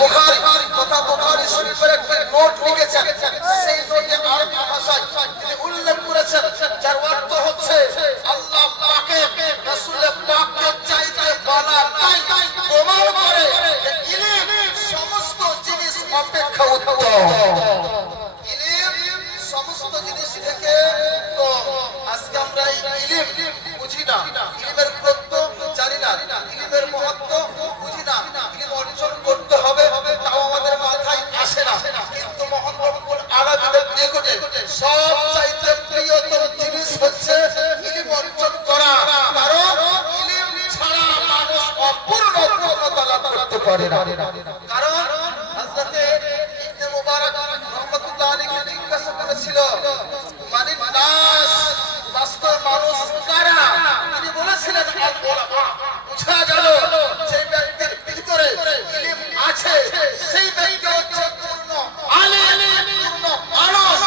বুখারী তথা বুখারী শরীফের একটা নোট লিখেছেন। সেই নোটে আরবি ভাষায় তিনি উল্লেখ করেছেন, যার অর্থ হচ্ছে আল্লাহ পাকের রাসূল পাককে চাইতে বলা নাই, প্রমাণ করে যে ইলম সমস্ত জিনিস অপেক্ষা উত্তম। ইলম সমস্ত জিনিস থেকে উত্তম। আজকে আমরা এই ইলম বুঝি না, ইলমের গুরুত্ব জানি না, ইলমের মহত্ব বুঝি না, ইলম অর্জন করতে হবে তাও আমাদের মাথায় আসে না। কিন্তু মহান রব্বুল আলামিনের নিকটে সবচাইতে প্রিয়তম জিনিস হচ্ছে ইলম অর্জন করা, কারণ ইলম ছাড়া মানুষ অপূর্ণ পূর্ণতা লাভ করতে পারে না। কারণ হযরতে ইবনে মুবারক রাহমাতুল্লাহ আলাইহি জিজ্ঞাসা করেছিল, মানে নাস, বাস্তব মানুষ কারা? তিনি বলেছিলেন আল উলামা। বুঝা গেল যে ব্যক্তির ভিতরে ইলম আছে সেই ব্যক্তি হচ্ছে পূর্ণ আলেম, পূর্ণ মানুষ।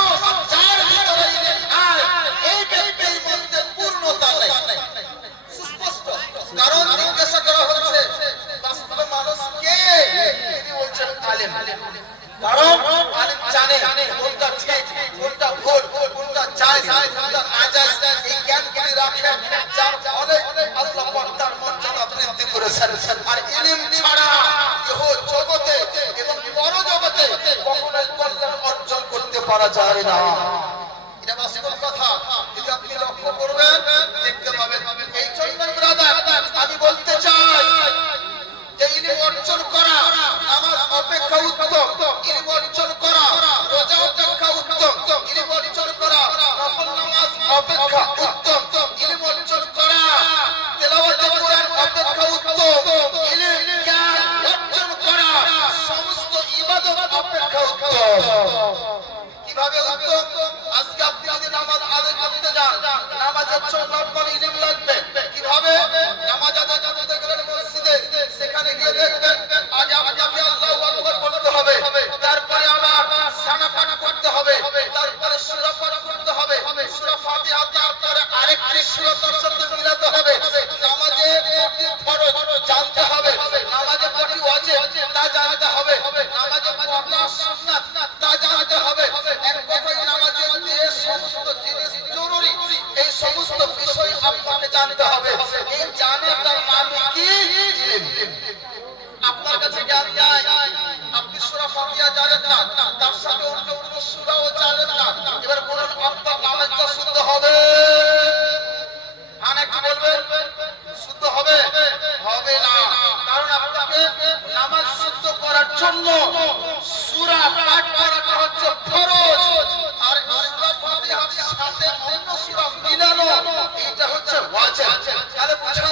যার ভিতরে ইলম নাই এই ব্যক্তির মধ্যে পূর্ণতা নেই। সুস্পষ্ট। কারণ জিজ্ঞাসা করা হচ্ছে বাস্তব মানুষ কে? তিনি বলছেন আলেম। কারণ আলেম জানে কোনটা ঠিক, কোনটা ভুল, কোনটা জায়েজ, কোনটা নাজায়েজ, এই জ্ঞান তিনি রাখেন, যার ফলে আল্লাহ পাক তার মর্যাদা বৃদ্ধি করেছেন। আর ইলম ছাড়া ইহ জগতে এবং পর জগতে কখনোই কল্যাণ অর্জন করতে পারা যায় না। এটা বাস্তব কথা। যদি আপনি লক্ষ্য করবেন দেখতে পাবেন। এই জন্য ব্রাদার আমি বলতে চাই যে ইলম অর্জন করা নামাজ অপেক্ষা উত্তম, ইলম অর্জন করা রোজা অপেক্ষা উত্তম, ইলম অর্জন করা নফল নামাজ অপেক্ষা উত্তম, ইলম অর্জন করা তেলাওয়াত কোরআন অপেক্ষা উত্তম, ইলম জ্ঞান অর্জন করা সমস্ত ইবাদত অপেক্ষা উত্তম। কিভাবে উত্তম? আজকে আপনি যদি নামাজ আদায় করতে যান, নামাজের জন্য আপনার ইলম লাগবে। কিভাবে? নামাজ আদায় করতে গেলেন মসজিদে, সেখানে গিয়ে দেখবেন আগে আপনাকে আল্লাহু আকবার বলতে হবে, তারপরে আবার সানা পাঠ করতে হবে, তারপরে সূরা পাঠ করতে হবে, সূরা ফাতিহা তারপরে আরেকটি সূরা তার সাথে মিলাতে হবে। নামাজে কয়টি ফরজ জানতে হবে, নামাজে কয়টি ওয়াজিব তা জানতে হবে, নামাজে কয়টি সুন্নাত তা জানতে হবে। এক কথায় নামাজের যে সমস্ত জিনিস জরুরি এই সমস্ত বিষয় আপনাকে জানতে হবে। এই জানাটার নাম কি? ইলম। আপনার কাছে জ্ঞান নাই, আপনি সূরা ফাতিহা জানেন না, তার সাথে অন্য কোন সূরাও জানেন না, এবার বলুন আপনার নামাজটা শুদ্ধ হবে? আরেকটু বলবেন শুদ্ধ হবে? হবে না। কারণ আপনাকে নামাজ শুদ্ধ করার জন্য সূরা পাঠ করাটা হচ্ছে ফরজ, আর সূরা ফাতিহার সাথে অন্য সূরা মিলানো এটা হচ্ছে ওয়াজিব। তাহলে বুঝা